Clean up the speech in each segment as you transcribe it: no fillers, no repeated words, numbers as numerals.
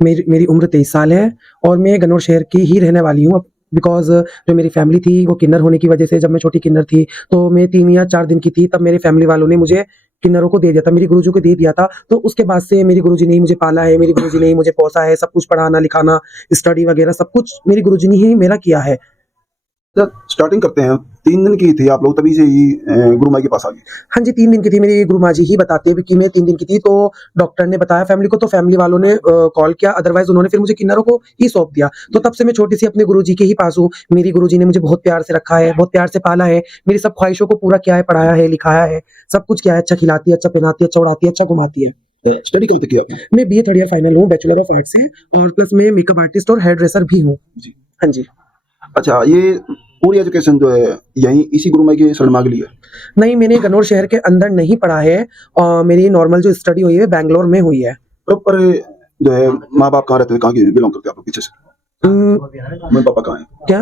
मेरी मेरी उम्र 23 साल है और मैं गन्नौर शहर की ही रहने वाली हूँ। बिकॉज़ जो मेरी फैमिली थी वो किन्नर होने की वजह से जब मैं छोटी किन्नर थी, तो मैं 3 या 4 दिन की थी तब मेरे फैमिली वालों ने मुझे किन्नरों को दे दिया था, मेरे गुरुजी को दे दिया था। तो उसके बाद से मेरे गुरुजी ने ही मुझे पाला है, मेरे गुरुजी ने ही मुझे पोसा है, सब कुछ पढ़ाना-लिखाना, स्टडी वगैरह सब कुछ मेरे गुरुजी ने ही मेरा किया है। जब स्टार्टिंग करते हैं 3 दिन की थी आप लोग तभी से ही गुरु माई के पास आ गए। हाँ जी, 3 दिन की थी, मेरी गुरु माँ जी ही बताते हैं कि मैं 3 दिन की थी, तो डॉक्टर ने बताया फैमिली को, तो फैमिली वालों ने कॉल किया, अदरवाइज़ उन्होंने फिर मुझे किन्नरों को ही सौंप दिया। तो तब से मैं छोटी-सी अपने गुरुजी के ही पास हूँ। मेरी गुरुजी ने मुझे बहुत प्यार से रखा है, बहुत प्यार से पाला है, मेरी सब ख्वाहिशों को पूरा किया है, पढ़ाया है, लिखाया है, सब कुछ किया है, अच्छा खिलाती है, अच्छा पहनाती है, अच्छा उड़ाती है, अच्छा घुमाती है। स्टडी कहाँ तक की आपने? मैं बीए थर्ड ईयर फाइनल हूँ, बैचलर ऑफ आर्ट्स से और प्लस मैं मेकअप आर्टिस्ट और हेयर ड्रेसर भी हूँ। जी। हाँ जी। अच्छा, ये पूरी एजुकेशन जो है यहीं इसी गुरु माई के शरण मांग ली है? नहीं, मैंने गन्नौर शहर के अंदर नहीं पढ़ा है मेरी नॉर्मल जो स्टडी हुई है बैंगलोर में हुई है। प्रॉपर जो है माँ-बाप कहाँ रहते थे? कहाँ के बिलॉन्ग करते हैं आप लोग पीछे से? उम, मम्मी-पापा कहाँ हैं? क्या?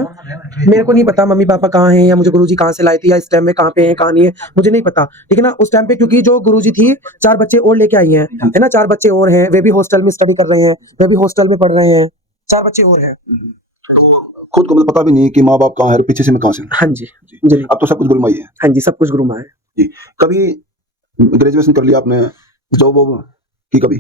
मेरे को नहीं पता मम्मी-पापा कहाँ हैं या मुझे गुरुजी कहाँ से लाए थे या इस टाइम में कहाँ पे हैं, कहाँ नहीं है, मुझे नहीं पता। ठीक है ना? उस टाइम पे क्योंकि जो गुरुजी थी 4 बच्चे और लेके आई हैं, है ना? 4 बच्चे और हैं, वे भी हॉस्टल में स्टडी कर रहे हैं, वे भी हॉस्टल में पढ़ रहे हैं, 4 बच्चे और हैं। तो खुद को मतलब पता भी नहीं कि माँ-बाप कहाँ है और पीछे से मैं कहाँ से हूँ? हाँ जी। जी। जी। अब तो सब कुछ गुरु माई है। हाँ जी, सब कुछ गुरु माँ है। जी। कभी ग्रेजुएशन कर लिया आपने, जॉब-वॉब की कभी?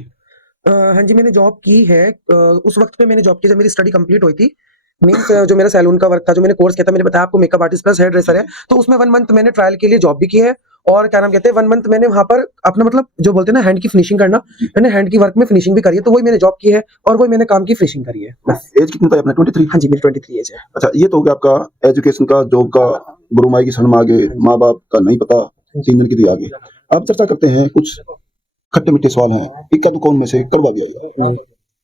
हाँ जी, मैंने जॉब की है उस वक़्त पे मैंने जॉब की जब मेरी स्टडी कंप्लीट हुई थी। मीन्स जो मेरा सैलून का वर्क था, जो मैंने कोर्स किया था, मैंने बताया आपको makeup artist plus hairdresser है, तो उसमें 1 मंथ मैंने ट्रायल के लिए जॉब भी की है और क्या नाम कहते हैं 1 मंथ मैंने वहाँ पर अपना मतलब जो बोलते हैं ना हैंड की फिनिशिंग करना, मैंने हैंड की वर्क में फिनिशिंग भी करी है, तो वही मैंने जॉब की है और वही मैंने काम की फिनिशिंग करी है, बस। एज कितनी था आपने 23? हाँ जी, मेरी 23 ऐज है। अच्छा, ये तो हो गया आपका एजुकेशन का, जॉब का, गुरु माई की शरण में आ गए, माँ-बाप का नहीं पता, 3 दिन की थी आ गए। अब चर्चा करते हैं कुछ खट्टे-मीठे सवाल हैं। इक्का दुक्का उनमें से करवा दिया जाए।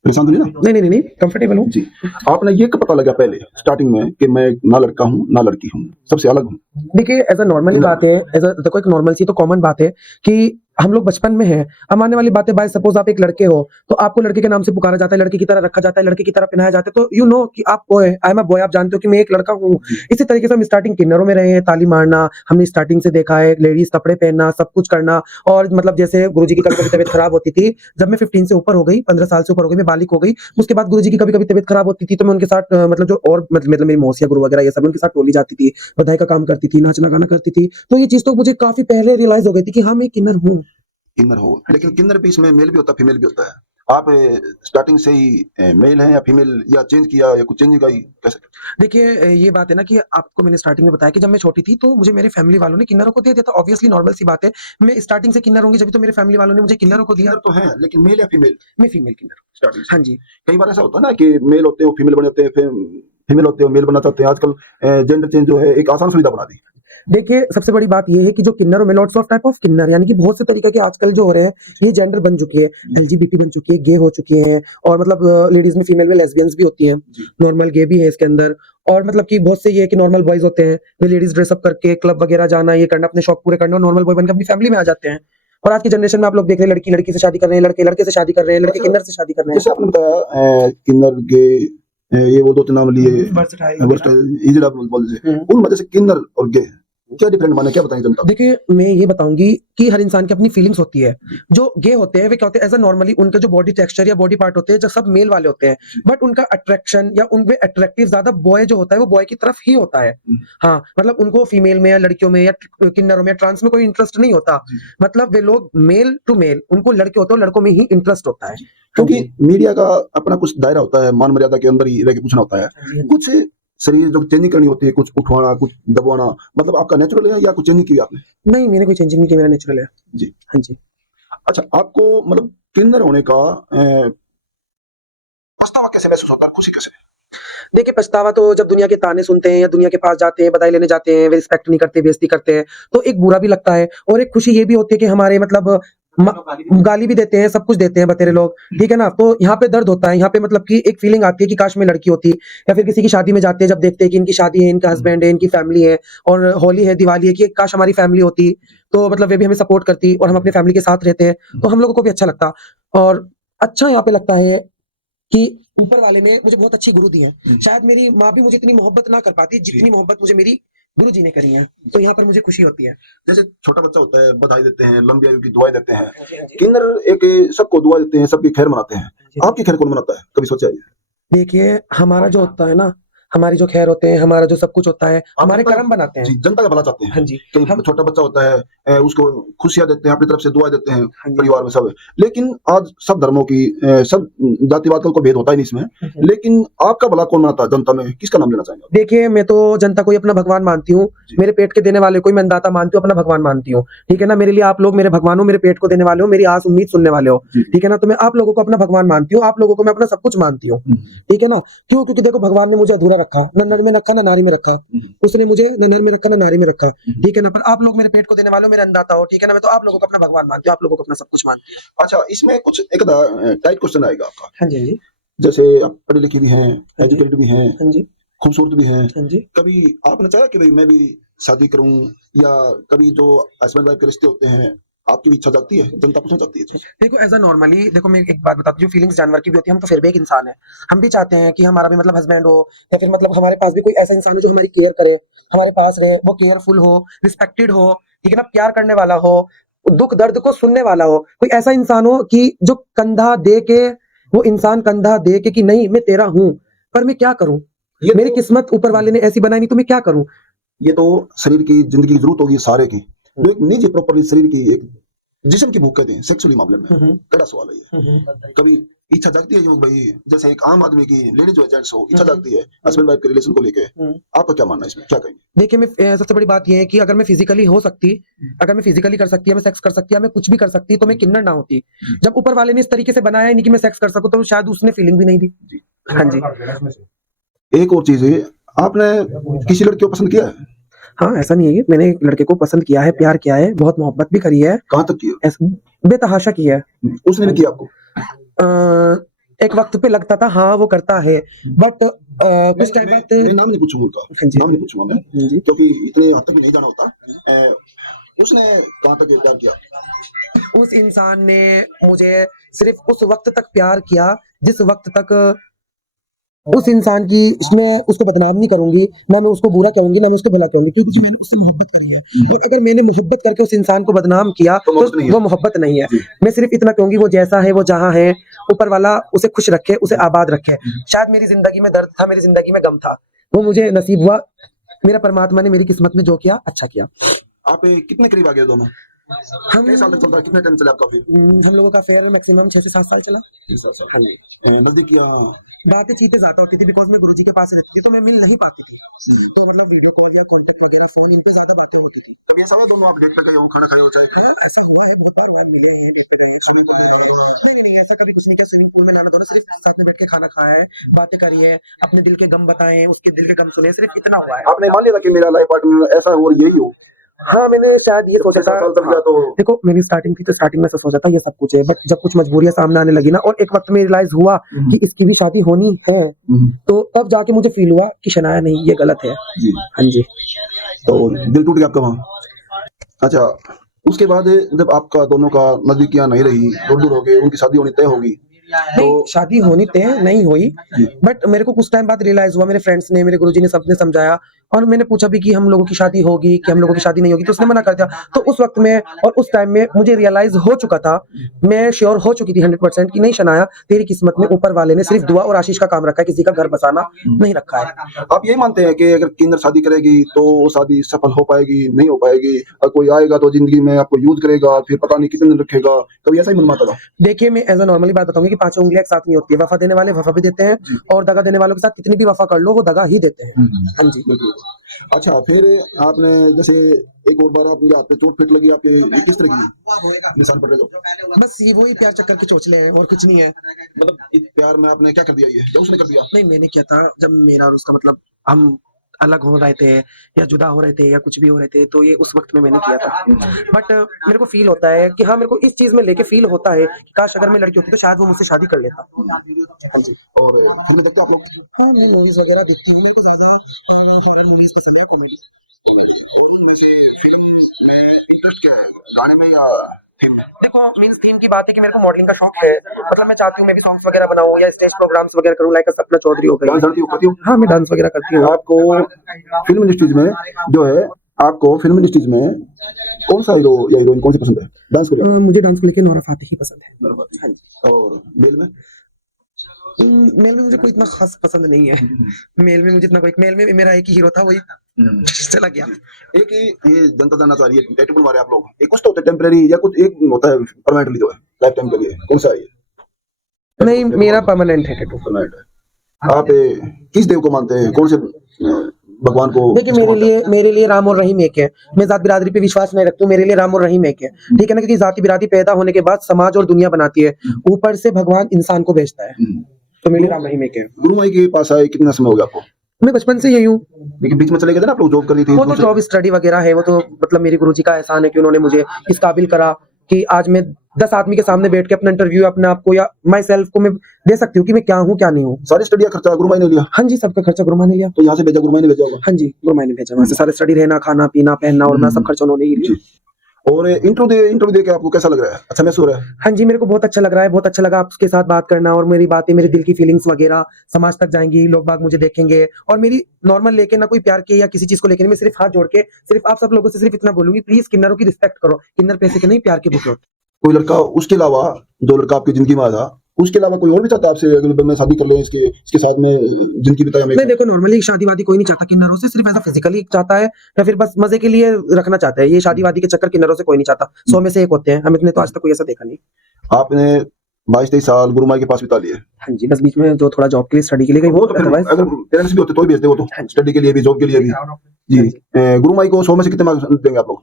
परेशान तो नहीं ना? नहीं, कंफर्टेबल हूँ। जी। आपने ये कब पता लगा पहले स्टार्टिंग में कि मैं ना लड़का हूँ, ना लड़की हूँ, सबसे अलग हूँ? देखिए एज़ अ नॉर्मल बात है, एज़ अ देखो एक नॉर्मल सी तो कॉमन बात है कि हम लोग बचपन में हैं। अब मानने वाली बात है बाय सपोज़ आप एक लड़के हो, तो आपको लड़के के नाम से पुकारा जाता है, लड़के की तरह रखा जाता है, लड़के की तरह पहनाया जाता है, तो यू नो कि आप boy, I am a boy, आप जानते हो कि मैं एक लड़का हूँ। इसी तरीके से हम स्टार्टिंग किन्नरों में रहे हैं, ताली मारना, हमने स्टार्टिंग से देखा है, लेडीज़ कपड़े पहनना, सब कुछ करना और मतलब जैसे गुरुजी की कभी-कभी तबीयत खराब होती थी, जब मैं 15 से ऊपर हो गई, 15 साल से ऊपर हो गई, मैं बालिग हो गई, उसके बाद गुरुजी की कभी-कभी तबीयत खराब होती थी, तो मैं उनके साथ मतलब जो और मतलब मेरी मौसियाँ, गुरु वगैरह ये सब उनके साथ टोली जाती थी, बधाई का काम करती थी, नाचना-गाना करती थी। तो ये चीज़ तो मुझे काफ़ी पहले रियलाइज़ हो गई थी कि हाँ, मैं किन्नर हूँ। किन्नर हो, लेकिन किन्नर भी इसमें मेल भी होता है, फीमेल भी होता है। आप स्टार्टिंग से ही मेल हैं या फीमेल या चेंज किया या कुछ चेंजिंग आई कैसे? देखिए ये बात है ना कि आपको मैंने स्टार्टिंग में बताया कि जब मैं छोटी थी तो मुझे मेरे फैमिली वालों ने किन्नरों को दे दिया था। ऑब्वियसली नॉर्मल सी बात है। मैं स्टार्टिंग से किन्नर होंगी जब तो मेरे फैमिली वालों ने मुझे किन्नरों को दिया। किन्नर तो हैं, लेकिन मेल या फीमेल? मैं फीमेल किन्नर हूँ। स्टार्टिंग से। हाँ जी। कई बार ऐसा होता है ना कि मेल होते हैं वो फीमेल बन जाते हैं, फिर फीमेल होते हैं वो मेल बनना चाहते हैं। आजकल जेंडर चेंज जो है एक आसान सुविधा बना दी। देखिए, सबसे बड़ी बात ये है कि जो किन्नरों में लॉट्स ऑफ टाइप ऑफ किन्नर यानी कि बहुत से तरीके के आजकल जो हो रहे हैं, ये जेंडर बन चुकी है। एलजीबीटी बन चुकी है, गे हो चुकी हैं और मतलब लेडीज़ में फीमेल में लेस्बियंस भी होती हैं। नॉर्मल गे भी है इसके अंदर और मतलब कि बहुत से ये है कि नॉर्मल बॉयज़ होते हैं, जो लेडीज़ ड्रेस अप करके क्लब वगैरह जाना, ये करना, अपने शौक पूरे करना और नॉर्मल बॉय बनके अपनी फैमिली में आ जाते हैं। और आज की जनरेशन में आप लोग देख रहे हैं लड़की लड़की से शादी कर रहे हैं, लड़के लड़के से शादी कर रहे हैं, लड़के किन्नर से शादी कर रहे हैं। जैसे आपने बताया किन्नर, गे ये वो 2-3 नाम लिए, वर्सेटाइल वर्सेटाइल ये जो आप बोल रहे थे, उनमें जैसे किन्नर और गे क्या डिफरेंट माने, क्या बताएंगे जनता को? देखिए, मैं ये बताऊँगी कि हर इंसान की अपनी फीलिंग्स होती है। जो गे होते हैं, वे क्या होते हैं एज़ अ नॉर्मली उनका जो बॉडी टेक्सचर या बॉडी पार्ट होते हैं, जो सब मेल वाले होते हैं। बट उनका अट्रैक्शन या उनमें अट्रैक्टिव ज़्यादा बॉय जो होता है, वो बॉय की तरफ ही होता है। हाँ, मतलब उनको फीमेल में या लड़कियों में या किन्नरों में या ट्रांस में कोई इंटरेस्ट नहीं होता। मतलब वे लोग मेल टू मेल, उनको लड़के होते हैं और लड़कों में ही इंटरेस्ट होता है। क्योंकि मीडिया का अपना कुछ दायरा होता है, मान मर्यादा के अंदर ही रह के पूछना होता है। हाँ जी। कुछ शरीर जो चेंजिंग करनी होती है, कुछ उठवाना, कुछ दबाना, मतलब आपका नेचुरल है या कुछ चेंजिंग की आपने? नहीं, मैंने कोई चेंजिंग नहीं की, मेरा नेचुरल है। जी। हाँ जी। अच्छा, आपको मतलब किन्नर होने का पछतावा कैसे महसूस होता है, खुशी कैसे? देखिए, पछतावा तो जब दुनिया के ताने सुनते हैं या दुनिया के पास जाते हैं, बधाई लेने जाते हैं, वे रिस्पेक्ट नहीं करते, बेइज़्ज़ती करते हैं, तो एक बुरा भी लगता है और एक खुशी ये भी होती है कि हमारे मतलब म गाली भी देते हैं, सब कुछ देते हैं बतेरे लोग, ठीक है ना? तो यहाँ पे दर्द होता है, यहाँ पे मतलब कि एक फीलिंग आती है कि काश मैं लड़की होती या फिर किसी की शादी में जाते हैं, जब देखते हैं कि इनकी शादी है, इनका हस्बैंड है, इनकी फैमिली है और होली है, दिवाली है कि काश हमारी फैमिली होती, तो मतलब वे भी हमें सपोर्ट करती और हम अपनी फैमिली के साथ रहते हैं, तो हम लोगों को भी अच्छा लगता और अच्छा यहाँ पे लगता है कि ऊपर वाले ने मुझे बहुत अच्छी गुरु दी है। शायद मेरी माँ भी मुझे इतनी मोहब्बत ना कर पाती, जितनी मोहब्बत मुझे मेरी गुरुजी ने करी है, तो यहाँ पर मुझे खुशी होती है। जैसे छोटा बच्चा होता है, बधाई देते हैं, लंबी आयु की दुआएं देते हैं, हाँ जी, हाँ जी। किन्नर एक सबको दुआ देते हैं, सबकी खैर मनाते हैं। जी। आपकी खैर कौन मनाता है, कभी सोचा है ये? देखिए, हमारा जो होता है ना, हमारी जो खैर होते हैं, हमारा जो सब कुछ होता है, आप हमारे जनता कर्म बनाते जी, हैं। जनता का भला चाहते हाँ हैं। जी, कई हम छोटा बच्चा होता है, उसको खुशियाँ देते हैं, अपनी तरफ से दुआ देते हैं, हाँ जी। परिवार में सब। लेकिन आज सब धर्मों की सब जातिवाद का कोई भेद होता ही नहीं इसमें। हुँ, हुँ। लेकिन आपका भला कौन मनाता है जनता में? किसका नाम लेना चाहेंगे आप? देखिए, मैं तो जनता को ही अपना भगवान मानती हूँ। जी। मेरे पेट के देने वाले को ही मैं अन्नदाता मानती हूँ, अपना भगवान मानती हूँ। ठीक है ना? मेरे लिए आप लोग मेरे भगवान हो, मेरे पेट को देने वाले हो, मेरी आस उम्मीद सुनने वाले हो। जी। ठीक है ना? तो मैं आप लोगों को अपना भगवान मानती हूँ, आप लोगों को मैं अपना सब कुछ मानती हूँ। ठीक है ना? क्यों? क्योंकि देखो भगवान ने मुझे अधूरा रखा, ना नर में रखा, ना नारी में रखा। उसने मुझे ना नर में रखा, ना नारी में रखा। ठीक है ना? पर आप लोग मेरे पेट को देने वाले हो, मेरे अन्नदाता हो। ठीक है ना? मैं तो आप लोगों को अपना भगवान मानती हूँ, आप लोगों को अपना सब कुछ मानती हूँ। अच्छा, इसमें कुछ एक टाइट क्वेश्चन आएगा आपका। हाँ जी, हाँ जी। जैसे आप पढ़ी लिखी भी हैं, हाँ जी। एजुकेटेड भी हैं, हाँ जी। खूबसूरत भी हैं। हाँ जी। कभी आपने चाहा कि भई मैं भी शादी करूँ, या कभी जो हस्बैंड वाइफ के रिश्ते होते हैं, आपकी भी इच्छा जागती है? जनता पूछना चाहती है ये चीज़? देखो एज़ अ नॉर्मली देखो मैं एक बात बताती हूँ, फीलिंग्स जानवर की भी होती है, हम तो फिर भी एक इंसान है। हम भी चाहते हैं कि हमारा भी मतलब हस्बैंड हो या फिर मतलब हमारे पास भी कोई ऐसा इंसान हो जो हमारी केयर करे, हमारे पास रहे, वो केयरफुल हो, रिस्पेक्टेड हो, ठीक है ना? प्यार करने वाला हो, दुःख दर्द को सुनने वाला हो। कोई ऐसा इंसान हो कि जो कंधा दे के वो इंसान कंधा दे के कि नहीं मैं तेरा हूँ, पर मैं क्या करूँ? ये मेरी तो किस्मत ऊपर वाले ने ऐसी बनाई नहीं तो मैं क्या करूँ? ये तो शरीर की ज़िंदगी की ज़रूरत होगी सारे की। जो एक निजी प्रॉपर्ली शरीर की एक जिस्म की भूख कहते हैं, सेक्सुअली मामले में। हुँ, हुँ। कड़ा सवाल है ये। हुँ, हुँ। कभी इच्छा जागती है यूँ भई, जैसे एक आम आदमी की, लेडीज़ हो जेंट्स हो, इच्छा हुँ, हुँ। जागती है हस्बैंड वाइफ के रिलेशन को लेके। हुँ। आपका क्या मानना है इसमें? क्या कहेंगे? देखिए मैं सबसे बड़ी बात ये है कि अगर मैं फिज़िकली हो सकती, अगर मैं फिज़िकली कर सकती या मैं सेक्स कर सकती या मैं कुछ भी कर सकती तो मैं किन्नर ना होती। जी। जब ऊपर वाले ने इस तरीके से बनाया ही नहीं कि मैं सेक्स कर सकूँ तो शायद उसने फीलिंग भी नहीं दी। जी। हाँ जी। एक और चीज़ है, आपने किसी लड़की को पसंद किया है? हाँ, ऐसा नहीं है कि मैंने एक लड़के को पसंद किया है, प्यार किया है, बहुत मोहब्बत भी करी है, कहाँ तक किया? ऐसा बेतहाशा की है। उसने नहीं किया आपको? एक वक़्त पे लगता था हाँ, वो करता है बट कुछ टाइम बाद मैं नाम नहीं पूछूँगा उनका, हाँ जी। नाम नहीं पूछूँगा मैं, हाँ जी। क्योंकि इतने हद तक नहीं जाना होता। उसने कहाँ तक प्यार किया? उस इंसान ने मुझे सिर्फ़ उस वक़्त तक प्यार किया, जिस वक़्त तक उस इंसान की मैं उसको बदनाम नहीं करूँगी, ना मैं उसको बुरा कहूँगी, ना मैं उसको भला कहूँगी क्योंकि जो मैंने उससे मोहब्बत करी है। तो अगर मैंने मोहब्बत करके उस इंसान को बदनाम किया, तो मोहब्बत नहीं है। वो मोहब्बत नहीं है। जी। मैं सिर्फ़ इतना कहूँगी वो जैसा है, वो जहाँ है, ऊपर वाला उसे खुश रखे, उसे आबाद रखे। शायद मेरी ज़िंदगी में दर्द था, मेरी ज़िंदगी में गम था, वो मुझे नसीब हुआ, मेरा परमात्मा ने मेरी किस्मत में जो किया, अच्छा किया। आप कितने करीब आ गए दोनों? हम कितने साल तक चलता है? कितने टाइम चला आपका अफ़ेयर? हम लोगों का अफ़ेयर मैक्सिमम 6 से 7 साल चला। 3 साल। हाँ जी। नज़दीक या बातें चीतें ज़्यादा होती थी बिकॉज़ मैं गुरुजी के पास रहती थी, तो मैं मिल नहीं पाती थी। तो मतलब वीडियो कॉल या कॉन्टैक्ट वगैरह फ़ोन इन पे ज़्यादा बातें होती थी। कभी ऐसा हुआ दोनों आप डेट पे गए हों, खाना खाए हो चाहे? हाँ, ऐसा हुआ है, बहुत बार हुआ है, मिले हैं, डेट पे गए हैं, खाना नहीं, नहीं, ऐसा कभी कुछ नहीं किया, स्विमिंग पूल में नहाना धोना, सिर्फ़ साथ में बैठ के खाना खाया है, बातें करी है, अपने दिल के गम बताए हैं, उसके दिल के गम सुने, सिर्फ़ इतना हुआ है। आपने मान लिया था कि मेरा लाइफ पार्टनर ऐसा हो और यही हो? हाँ, मैंने शायद ये सोचा 6 था साल तक गया तो देखो मेरी स्टार्टिंग थी तो स्टार्टिंग में ऐसा सोचा था ये सब कुछ है, बट जब कुछ मजबूरियाँ सामने आने लगी ना और एक वक़्त में रियलाइज़ हुआ कि इसकी भी शादी होनी है, तो तब जाके मुझे फ़ील हुआ कि शनाया नहीं, ये गलत है। जी। हाँ जी। तो दिल टूट गया आपका वहाँ? अच्छा, उसके बाद जब आपका दोनों का नज़दीकियाँ नहीं रही, दूर-दूर हो गए, उनकी शादी होनी तय होगी, नहीं, शादी होनी तय नहीं हुई, जी। बट मेरे को कुछ टाइम बाद रियलाइज़ हुआ, मेरे फ्रेंड्स ने, मेरे गुरुजी ने, सबने समझाया और मैंने पूछा भी कि हम लोगों की शादी होगी कि हम लोगों की शादी नहीं होगी, तो उसने मना कर दिया। तो उस वक़्त में और उस टाइम में मुझे रियलाइज़ हो चुका था, मैं श्योर हो चुकी थी 100% कि नहीं शनाया, तेरी किस्मत में ऊपर वाले ने सिर्फ़ दुआ और आशीष का काम रखा है, किसी का घर बसाना नहीं रखा है। आप यही मानते हैं कि अगर किन्नर शादी करेगी तो वो शादी सफल हो पाएगी, नहीं हो पाएगी? कोई आएगा तो ज़िंदगी में आपको यूज़ करेगा, फिर पता नहीं कितने दिन रखेगा, कभी ऐसा ही मन माता था? देखिए, मैं एज़ अ नॉर्मली बात बताऊँगी कि पाँचों उँगलियाँ एक साथ नहीं होती है, वफ़ा देने वाले वफ़ा भी देते हैं जी। और दगा देने वालों के साथ कितनी भी वफ़ा कर लो, वो दगा ही देते हैं। हाँ जी। बिल्कुल। अच्छा, फिर आपने जैसे एक और बार आपके हाथ पे चोट फिट लगी आपके, ये किस तरह की निशान पड़ गए? बस ये वही प्यार चक्कर के चोचले हैं और कुछ नहीं है। मतलब इस प्यार में आपने क्या कर दिया ये? या उसने कर दिया? नहीं, मैंने किया था जब मेरा और उसका मतलब हम अलग हो रहे थे या जुदा हो रहे थे या कुछ भी हो रहे थे, तो ये उस वक़्त में मैंने किया था। बट मेरे को फ़ील होता है कि हाँ, मेरे को इस चीज़ में लेके फ़ील होता है कि काश अगर मैं लड़की होती तो शायद वो मुझसे शादी कर लेता। हाँ जी। और फ़िल्में देखते हो आप लोग? हाँ, मैं मूवीज़ वग़ैरह देखता हूँ तो ज़्यादा हॉरर मूवीज़ पसंद है, कॉमेडी। उनमें से फ़िल्म में इंटरेस्ट क्या है? गाने में या थीम में? देखो मींस थीम की बात है कि मेरे को मॉडलिंग का शौक है, मतलब मैं चाहती हूँ मैं भी सॉन्ग्स वगैरह बनाऊं या स्टेज प्रोग्राम्स वगैरह करूं, लाइक सपना चौधरी हो डांस गई। करती हो? हाँ मैं डांस वगैरह करती हूँ। आपको फिल्म इंडस्ट्रीज में जो है, आपको फिल्म इंडस्ट्रीज में कौन सा हीरो या हीरोइन कौन सी पसंद है डांस को लेकर? मुझे डांस को लेकर नोरा फतेही पसंद है। हाँ जी। और मेल में? मेल में मुझे कोई इतना खास पसंद नहीं है। मेल में मुझे इतना कोई, मेल में मेरा एक ही हीरो था, वही चला गया। एक ही ये जनता जानना चाह रही है, टैटू बनवा रहे हैं आप लोग, एक कुछ तो होता है टेम्परेरी या कुछ एक होता है परमानेंटली जो है लाइफ टाइम के लिए, कौन सा है ये? नहीं मेरा परमानेंट है टैटू। परमानेंट है। आप किस देव को मानते हैं, कौन से भगवान को? देखिए मेरे लिए राम और रहीम एक है। मैं जात बिरादरी पे विश्वास नहीं रखती हूँ, मेरे लिए राम और रहीम एक है, ठीक है ना, क्योंकि जाति बिरादरी पैदा होने के बाद समाज और दुनिया बनाती है, ऊपर से भगवान इंसान को भेजता है, तो मेरे लिए राम रहीम एक है। गुरु माई के पास आए कितना समय हो गया आपको? मैं बचपन से यही हूँ। लेकिन बीच में चले गए थे ना आप लोग, जॉब कर ली थी? वो तो जॉब स्टडी वगैरह है, वो तो मतलब मेरे गुरुजी का एहसान है कि उन्होंने मुझे इस काबिल करा कि आज मैं 10 आदमी के सामने बैठ के अपना इंटरव्यू अपने आप को या माई सेल्फ को मैं दे सकती हूँ कि मैं क्या हूँ क्या नहीं हूँ। सारी स्टडी का खर्चा गुरु माई ने लिया? हाँ जी, सबका खर्चा गुरु माई ने लिया। तो यहाँ से भेजा, गुरु माई ने भेजा होगा? हाँ जी, गुरु माई ने भेजा, वहाँ से सारे स्टडी, रहना खाना पीना पहनना और सब खर्चा उन्होंने ही लिया। और इंटरव्यू दे के आपको कैसा लग रहा है? अच्छा महसूस हो रहा है? हाँ जी, मेरे को बहुत अच्छा लग रहा है, बहुत अच्छा लगा आपके साथ बात करना, और मेरी बातें, मेरे दिल की फीलिंग्स वगैरह समाज तक जाएंगी, लोग बाग मुझे देखेंगे, और मेरी नॉर्मल लेके ना कोई प्यार के या किसी चीज को लेके, मैं सिर्फ हाथ जोड़ के सिर्फ आप सब लोगों से सिर्फ इतना बोलूंगी, प्लीज किन्नरों की रिस्पेक्ट करो, किन्नर पैसे के नहीं प्यार के भूखे होते। कोई लड़का उसके अलावा, जो लड़का आपकी जिंदगी में आया, उसके अलावा कोई और भी चाहता है आपसे, अगर मैं शादी कर लूं इसके साथ में जिंदगी बिताया? नहीं देखो, नॉर्मली शादी वादी कोई नहीं चाहता किन्नरों से, सिर्फ ऐसा फिजिकली चाहता है या फिर बस मजे के लिए रखना चाहता है। ये शादी वादी के चक्कर किन्नरों से कोई नहीं चाहता, 100 में से एक होते हैं, हमने तो आज तक कोई ऐसा देखा नहीं। आपने 22-23 साल गुरु माई के पास बिता लिए? हाँ जी, बस बीच में जो थोड़ा जॉब के लिए स्टडी के लिए गई, वो तो फिर अगर पेरेंट्स भी होते तो भी भेजते, वो तो स्टडी के लिए भी, जॉब के लिए भी। जी, गुरु माई को 100 में से कितने मार्क्स देंगे आप लोग?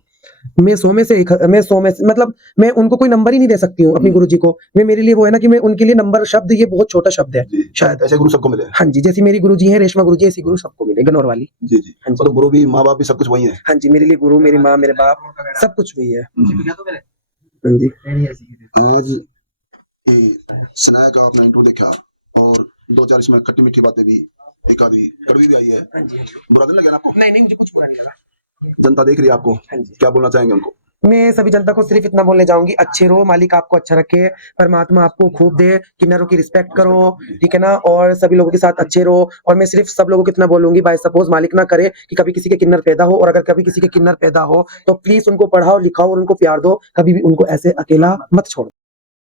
मैं 100 में से मतलब मैं उनको कोई नंबर ही नहीं दे सकती हूँ अपनी गुरुजी को। मैं, मेरे लिए वो है ना कि मैं उनके लिए नंबर शब्द, ये बहुत छोटा शब्द है शायद। ऐसे गुरु सबको मिले? हाँ जी, जैसी मेरी गुरुजी है रेशमा गुरुजी, ऐसी गुरु सबको मिले, गनौर वाली। जी जी। हाँ जी, तो गुरु भी, माँ बाप भी, सब कुछ वही है? हाँ जी, मेरे लिए गुरु, मेरी माँ, मेरे बाप, सब कुछ वही है। हाँ जी। आज स्नेहा का आपने इंटरव्यू देखा और 2-4 इसमें खट्टी मीठी बातें भी, एक आधी कड़वी भी आई है। हाँ जी, बुरा नहीं लगा आपको? नहीं मुझे कुछ बुरा नहीं लगा। जनता देख रही है आपको, हाँ जी, क्या बोलना चाहेंगे उनको? मैं सभी जनता को सिर्फ इतना बोलने जाऊंगी, अच्छे रहो, मालिक आपको अच्छा रखे, परमात्मा आपको खूब दे, किन्नरों की रिस्पेक्ट करो, ठीक है ना, और सभी लोगों के साथ अच्छे रहो। और मैं सिर्फ सब लोगों को इतना बोलूंगी, बाय सपोज मालिक ना करे कि कभी किसी के किन्नर पैदा हो, और अगर कभी किसी के किन्नर पैदा हो तो प्लीज उनको पढ़ाओ लिखाओ और उनको प्यार दो, कभी भी उनको ऐसे अकेला मत छोड़ो।